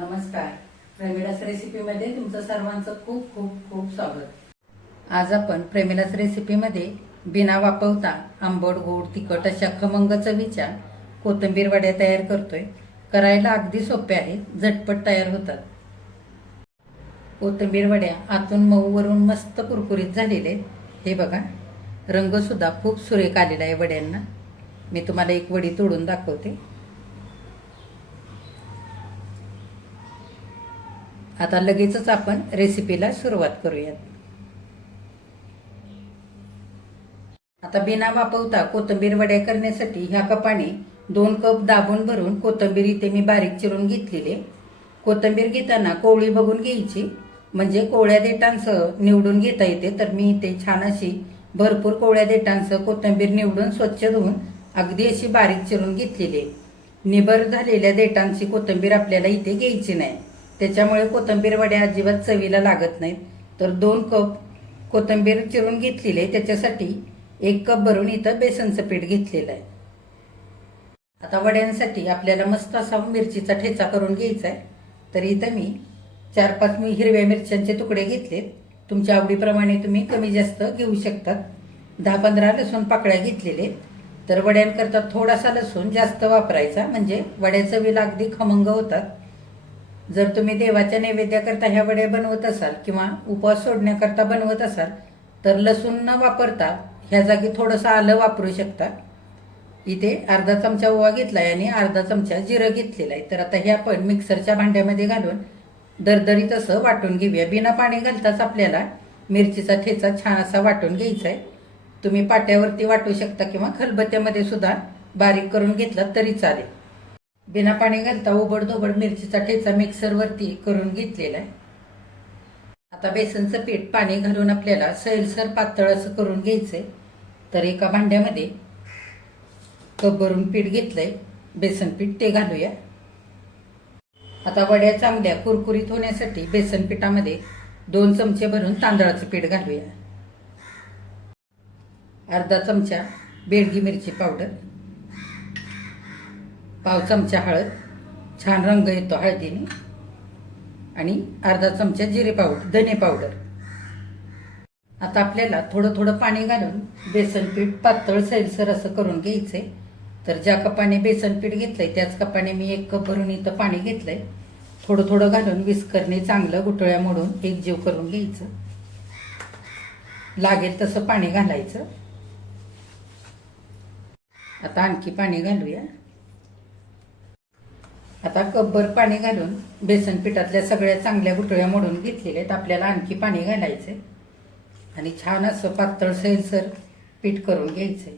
नमस्कार. प्रेमिलास रेसिपीमध्ये तुमचं सर्वांचं खूप खूप खूप स्वागत. आज आपण प्रेमिलास रेसिपीमध्ये बिना वापरता आंबट गोड तिखट अशा खमंग चवीच्या कोथिंबीर वड्या तयार करतोय. करायला अगदी सोपे आहे, झटपट तयार होतात. कोथिंबीर वड्या आतून मऊ वरून मस्त कुरकुरीत झालेले. हे बघा, रंग सुद्धा खूप सुरेख आलेला आहे वड्यांना. मी तुम्हाला एक वडी तोडून दाखवते. आता लगेचच आपण रेसिपीला सुरुवात करूयात. आता बिना वापरता कोथिंबीर वड्या करण्यासाठी ह्या कपाने 2 कप दाबून भरून कोथिंबीर इथे मी बारीक चिरून घेतलेली. कोथिंबीर घेताना कोवळी बघून घ्यायची, म्हणजे कोवळ्या देठांसह निवडून घेता येते. तर मी इथे छान अशी भरपूर कोवळ्या देठांसह कोथिंबीर निवडून स्वच्छ धुवून अगदी अशी बारीक चिरून घेतलेली. निबर झालेल्या देठांची कोथिंबीर आपल्याला इथे घ्यायची नाही, त्याच्यामुळे कोथिंबीर वड्या अजिबात चवीला लागत नाहीत. तर 2 कप कोथिंबीर चिरून घेतलेली आहे, त्याच्यासाठी 1 कप भरून इथं बेसनचं पीठ घेतलेलं आहे. आता वड्यांसाठी आपल्याला मस्त असा मिरचीचा ठेचा करून घ्यायचा आहे. तर इथं मी 4-5 हिरव्या मिरच्यांचे तुकडे घेतलेत. तुमच्या आवडीप्रमाणे तुम्ही कमी जास्त घेऊ शकतात. 10-15 लसूण पाकळ्या घेतलेले. तर वड्यांकरता थोडासा लसूण जास्त वापरायचा, म्हणजे वड्या चवीला अगदी खमंग होतात. जर तुम्ही देवाच्या नैवेद्याकरता ह्या वड्या बनवत असाल किंवा उपवास सोडण्याकरता बनवत असाल तर लसूण न वापरता ह्या जागी थोडंसं आलं वापरू शकता. इथे अर्धा चमचा ओवा घेतलाय आणि अर्धा चमचा जिरं घेतलेलं आहे. तर आता हे आपण मिक्सरच्या भांड्यामध्ये घालून दरदरीत असं वाटून घेऊया. बिना पाणी घालताच आपल्याला मिरचीचा ठेचा छान असा वाटून घ्यायचा आहे. तुम्ही पाट्यावरती वाटू शकता किंवा खलबत्त्यामध्ये सुद्धा बारीक करून घेतला तरी चालेल. बिना पाणी घालता उबडधोबड मिरचीचा ठेचा मिक्सरवरती करून घेतलेला आहे. आता बेसनचं पीठ पाणी घालून आपल्याला सैलसर पातळ असं करून घ्यायचंय. तर एका भांड्यामध्ये कप भरून पीठ घेतलंय बेसन पीठ, ते घालूया. आता वड्या चांगल्या कुरकुरीत होण्यासाठी बेसन पिठामध्ये 2 चमचे भरून तांदळाचं पीठ घालूया. अर्धा चमचा बेडगी मिरची पावडर, पाव चमचा हळद, छान रंग येतो हळदीने, आणि अर्धा चमचा जिरे पावडर, धने पावडर. आता आपल्याला थोडं थोडं पाणी घालून बेसन पीठ पातळ सैलसर असं करून घ्यायचंय. तर ज्या कपाने बेसन पीठ घेतलंय त्याच कपाने मी 1 कप भरून इथं पाणी घेतलंय. थोडं थोडं घालून विस्करने चांगलं गुठळ्या मोडून एकजीव करून घ्यायचं. लागेल तसं पाणी घालायचं. आता आणखी पाणी घालूया. आता कपभर पाणी घालून बेसन पिठातल्या सगळ्या चांगल्या गुठळ्या मोडून घेतलेल्या आहेत. आपल्याला आणखी पाणी घालायचंय आणि छान असं पातळ सैलसर पीठ करून घ्यायचंय.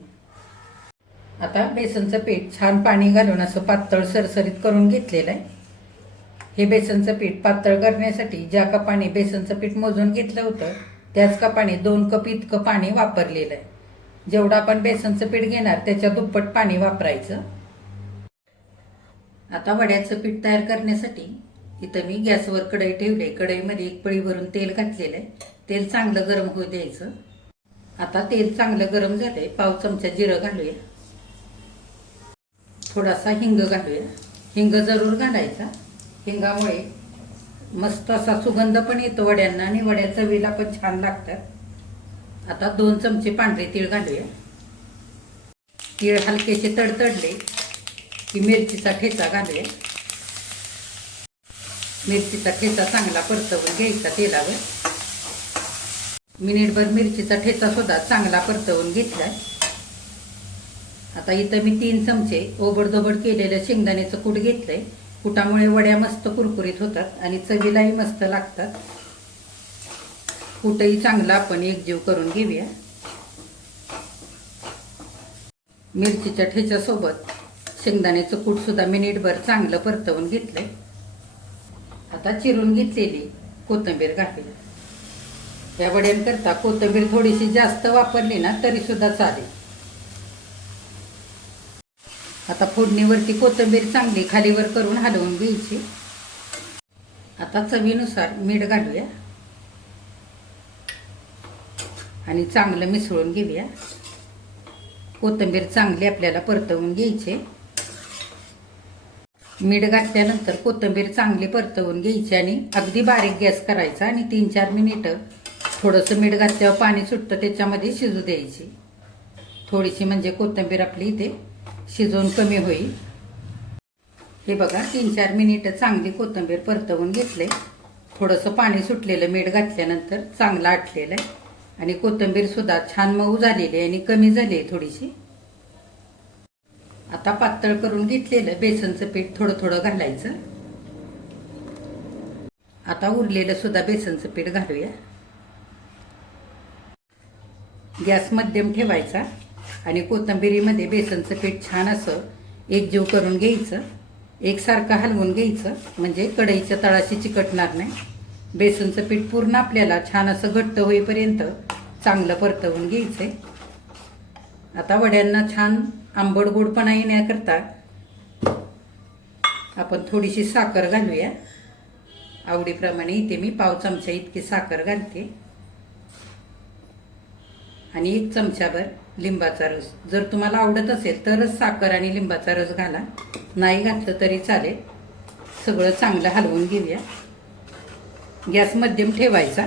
आता बेसनचं पीठ छान पाणी घालून असं पातळ सरसरीत करून घेतलेलं आहे. हे बेसनचं पीठ पातळ करण्यासाठी ज्या कपाने बेसनचं पीठ मोजून घेतलं होतं त्याच कपाने 2 कप इतकं पाणी वापरलेलं आहे. जेवढं आपण बेसनचं पीठ घेणार त्याच्या दुप्पट पाणी वापरायचं. आता वड्याचं पीठ तयार करण्यासाठी इथं मी गॅसवर कढई ठेवली. कढईमध्ये 1 पळी भरून तेल घातलेलं आहे. तेल चांगलं गरम होऊ द्यायचं. आता तेल चांगलं गरम झालंय. पाव चमचा जिरं घालूया. थोडासा हिंग घालूया. हिंग जरूर घालायचा. हिंगामुळे मस्त असा सुगंध पण येतो वड्यांना आणि वड्या चवीला पण छान लागतात. आता 2 चमचे पांढरे तीळ घालूया. तीळ हलकेसे तडतडले की मिरचीचा ठेचा घालूया. मिरचीचा ठेचा चांगला परतवून घ्यायचा तेलावर. मिनिटभर मिरचीचा ठेचा सुद्धा चांगला परतवून घेतलाय. आता इथं मी 3 चमचे ओबडधोबड केलेलं शेंगदाण्याचं कूट घेतलंय. कुटामुळे वड्या मस्त कुरकुरीत होतात आणि चवीलाही मस्त लागतात. कूटही चांगला आपण एकजीव करून घेऊया. मिरचीच्या ठेच्यासोबत शेंगदाण्याचं कूट सुद्धा मिनिटभर चांगलं परतवून घेतलंय. आता चिरून घेतलेली कोथिंबीर घालूया. या वड्यांकरता कोथिंबीर थोडीशी जास्त वापरली ना तरी सुद्धा चालेल. आता फोडणीवरती कोथिंबीर चांगली खालीवर करून हलवून घ्यायची. आता चवीनुसार मीठ घालूया आणि चांगलं मिसळून घेऊया. कोथिंबीर चांगली आपल्याला परतवून घ्यायची. मीठ घातल्यानंतर कोथिंबीर चांगली परतवून घ्यायची आणि अगदी बारीक गॅस करायचा आणि 3-4 मिनिटं थोडंसं मीठ घातल्यावर पाणी सुटतं त्याच्यामध्ये शिजू द्यायची. थोडीशी म्हणजे कोथिंबीर आपली इथे शिजवून कमी होईल. हे बघा 3-4 मिनिटं चांगली कोथिंबीर परतवून घेतले. थोडंसं पाणी सुटलेलं मीठ घातल्यानंतर चांगलं आटलेलं आहे आणि कोथिंबीर सुद्धा छान मऊ झालेली आहे आणि कमी झाली आहे थोडीशी. आता पातळ करून घेतलेलं बेसनचं पीठ थोडं थोडं घालायचं. आता उरलेलं सुद्धा बेसनचं पीठ घालूया. गॅस मध्यम ठेवायचा आणि कोथिंबीरीमध्ये बेसनचं पीठ छान असं एकजीव करून घ्यायचं. एकसारखं हलवून घ्यायचं म्हणजे कढईच्या तळाशी चिकटणार नाही. बेसनचं पीठ पूर्ण आपल्याला छान असं घट्ट होईपर्यंत चांगलं परतवून घ्यायचंय. आता वड्यांना छान आंबट गोडपणा येण्याकरता आपण थोडीशी साखर घालूया. आवडीप्रमाणे इथे मी पाव चमचा इतकी साखर घालते आणि 1 चमचाभर लिंबाचा रस. जर तुम्हाला आवडत असेल तरच साखर आणि लिंबाचा रस घाला, नाही घातलं तरी चालेल. सगळं चांगलं हलवून घेऊया. गॅस मध्यम ठेवायचा.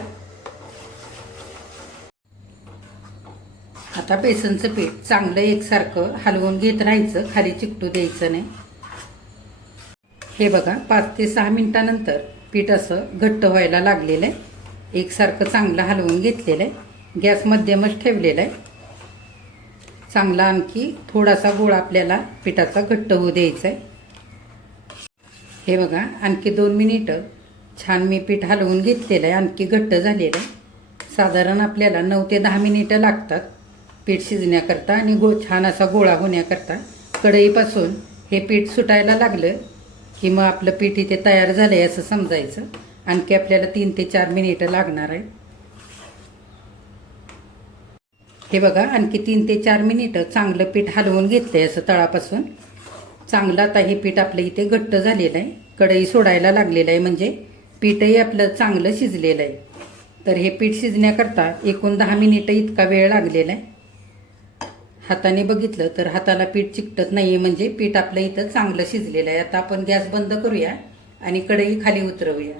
आता बेसनचं पीठ चांगलं एकसारखं हलवून घेत राहायचं, खाली चिकटू द्यायचं नाही. हे बघा 5 ते 6 मिनिटानंतर पीठ असं घट्ट व्हायला लागलेलं आहे. एकसारखं चांगलं हलवून घेतलेलं आहे. गॅस मध्यमच ठेवलेला आहे. चांगला आणखी थोडासा गोळा आपल्याला पिठाचा घट्ट होऊ द्यायचा आहे. हे बघा आणखी 2 मिनिटं छान मी पीठ हलवून घेतलेलं आहे. आणखी घट्ट झालेलं आहे. साधारण आपल्याला 9 ते 10 मिनिटं लागतात पीठ शिजण्याकरता आणि छान असा गोळा होण्याकरता. कढईपासून हे पीठ सुटायला लागलं की मग आपलं पीठ इथे तयार झालंय असं समजायचं. आणखी आपल्याला 3 ते 4 मिनिटं लागणार आहे. हे बघा आणखी 3 ते 4 मिनिटं चांगलं पीठ हलवून घेतलंय असं तळापासून. चांगलं आता हे पीठ आपलं इथे घट्ट झालेलं आहे. कढई सोडायला लागलेलं आहे म्हणजे पीठही आपलं चांगलं शिजलेलं आहे. तर हे पीठ शिजण्याकरता एकूण 10 मिनिटं इतका वेळ लागलेला आहे. हाताने बघितलं तर हाताला पीठ चिकटत नाहीये म्हणजे पीठ आपलं इथं चांगलं शिजलेलं आहे. आता आपण गॅस बंद करूया आणि कढई खाली उतरवूया.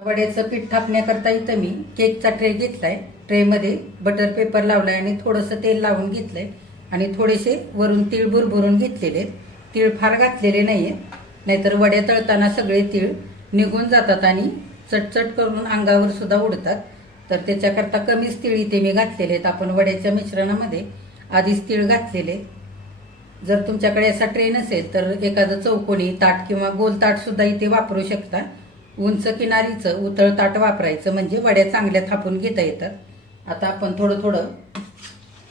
वड्याचं पीठ थापण्याकरता इथं मी केकचा ट्रे घेतलाय. ट्रेमध्ये बटर पेपर लावलाय आणि थोडंसं तेल लावून घेतलंय आणि थोडेसे वरून तीळ भुरभुरून घेतलेले. तीळ फार घातलेले नाहीये, नाहीतर वड्या तळताना सगळे तीळ निघून जातात आणि चटचट करून अंगावर सुद्धा उडतात. तर त्याच्याकरता कमीच तीळ इथे मी घातलेले आहेत. आपण वड्याच्या मिश्रणामध्ये आधीच तीळ घातलेले. जर तुमच्याकडे असा ट्रे नसेल तर एखादं चौकोनी ताट किंवा गोल ताट सुद्धा इथे वापरू शकता. उंच किनारीचं उथळ ताट वापरायचं म्हणजे वड्या चांगल्या थापून घेता येतात. आता आपण थोडं थोडं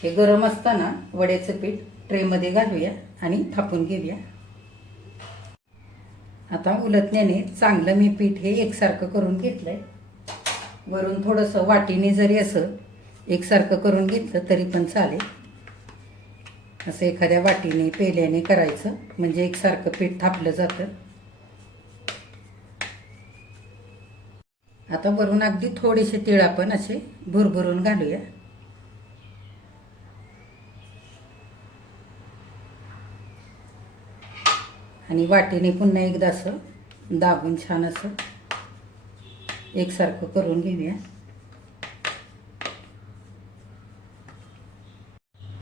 हे गरम असताना वड्याचं पीठ ट्रेमध्ये घालूया आणि थापून घेऊया. आता उलटण्याने चांगलं मी पीठ हे एकसारखं करून घेतलंय. वरून थोडंसं वाटीने जरी असं एकसारखं करून घेतलं तरी पण चालेल. असं एखाद्या वाटीने पेल्याने करायचं म्हणजे एकसारखं पीठ थापलं जातं. आता वरून अगदी थोडेसे तीळ आपण असे भुरभुरून घालूया. आणि वाटीने पुन्हा एकदा असं दाबून छान असं एकसारखं करून घेऊया.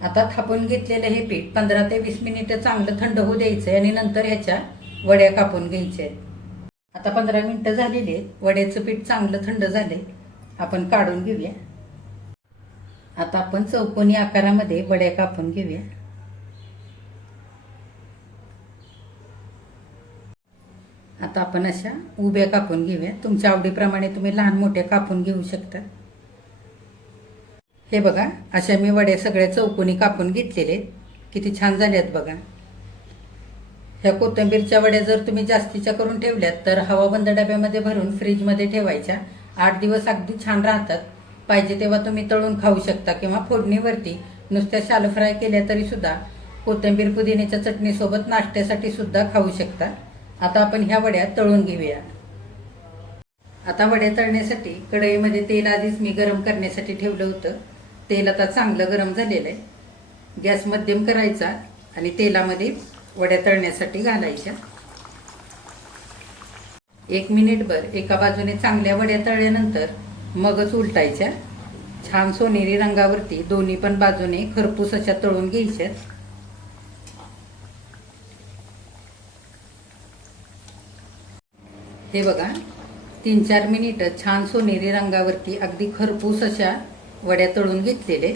आता थापून घेतलेलं हे पीठ 15 ते 20 मिनिटं चांगलं थंड होऊ द्यायचंय आणि नंतर ह्याच्या वड्या कापून घ्यायच्या आहेत. आता 15 मिनिटं झालेली आहेत. वड्याचं पीठ चांगलं थंड झालंय. आपण काढून घेऊया. आता आपण चौकोनी आकारामध्ये वड्या कापून घेऊया. आता आपण अशा उभ्या कापून घेऊया. तुमच्या आवडीप्रमाणे तुम्ही लहान मोठ्या कापून घेऊ शकता. हे बघा अशा मी वड्या सगळ्या चौकोनी कापून घेतलेले. किती छान झाल्यात बघा. ह्या कोथिंबीरच्या वड्या जर तुम्ही जास्तीच्या करून ठेवल्यात तर हवाबंद डब्यामध्ये भरून फ्रीजमध्ये ठेवायच्या. 8 दिवस अगदी छान राहतात. पाहिजे तेव्हा तुम्ही तळून खाऊ शकता किंवा फोडणीवरती नुसत्या शालो फ्राय केल्या तरी सुद्धा कोथिंबीर पुदिन्याच्या चटणीसोबत नाश्त्यासाठी सुद्धा खाऊ शकता. आता आपण ह्या वड्या तळून घेऊया. आता वड्या तळण्यासाठी कढईमध्ये तेल आधीच मी गरम करण्यासाठी ठेवलं होतं. तेल आता चांगलं गरम झालेलं आहे. गॅस मध्यम करायचा आणि तेलामध्ये वड्या तळण्यासाठी घालायच्या. 1 मिनिटभर एका बाजूने चांगल्या वड्या तळल्यानंतर मगच उलटायच्या. छान सोनेरी रंगावरती दोन्ही पण बाजूने खरपूस अशा तळून घ्यायच्या. हे बघा 3-4 मिनिटं छान सोनेरी रंगावरती अगदी खरपूस अशा वड्या तळून घेतलेले.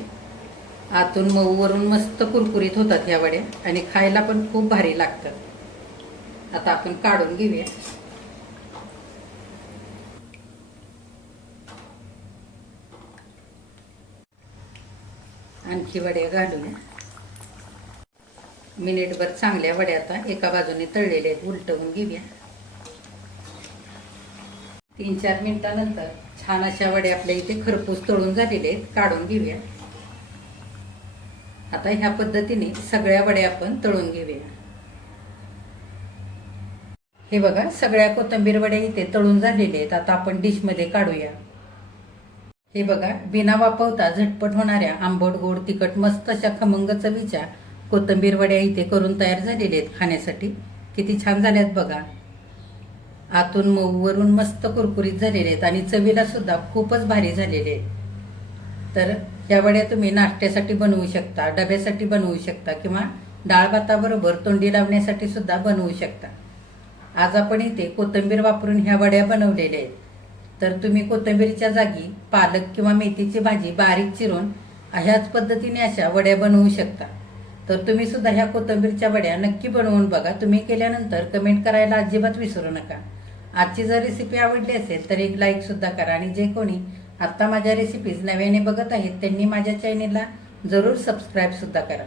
आतून मऊ वरून मस्त कुरकुरीत होतात ह्या वड्या आणि खायला पण खूप भारी लागतात. आता आपण काढून घेऊया. आणखी वड्या घालूया. मिनिटभर चांगल्या वड्या आता एका बाजूने तळलेल्या आहेत, उलटवून घेऊया. 3-4 मिनिटानंतर छान अशा वड्या आपल्या इथे खरपूस तळून झालेले आहेत, काढून घेऊया. आता ह्या पद्धतीने सगळ्या वड्या आपण तळून घेऊया. हे बघा सगळ्या कोथिंबीर वड्या इथे तळून झालेले आहेत. आता आपण डिशमध्ये काढूया. हे बघा बिना वाफवता झटपट होणाऱ्या आंबट गोड तिखट मस्त अशा खमंग चवीच्या कोथिंबीर वड्या इथे करून तयार झालेल्या आहेत खाण्यासाठी. किती छान झाल्यात बघा. आतून मऊ वरून मस्त कुरकुरीत झालेले आहेत आणि चवीला सुद्धा खूपच भारी झालेले आहेत. तर या वड्या तुम्ही नाश्त्यासाठी बनवू शकता, डब्यासाठी बनवू शकता किंवा डाळ भाताबरोबर तोंडी लावण्यासाठी सुद्धा बनवू शकता. आज आपण इथे कोथिंबीर वापरून ह्या वड्या बनवलेल्या आहेत. तर तुम्ही कोथिंबीरच्या जागी पालक किंवा मेथीची भाजी बारीक चिरून ह्याच पद्धतीने अशा वड्या बनवू शकता. तर तुम्ही सुद्धा ह्या कोथिंबीरच्या वड्या नक्की बनवून बघा. तुम्ही केल्यानंतर कमेंट करायला अजिबात विसरू नका. आजची जर रेसिपी आवडली असेल तर एक लाईक सुद्धा करा आणि जे कोणी आत्ता माझ्या रेसिपीज नव्याने बघत आहेत त्यांनी माझ्या चॅनेलला जरूर सबस्क्राईब सुद्धा करा.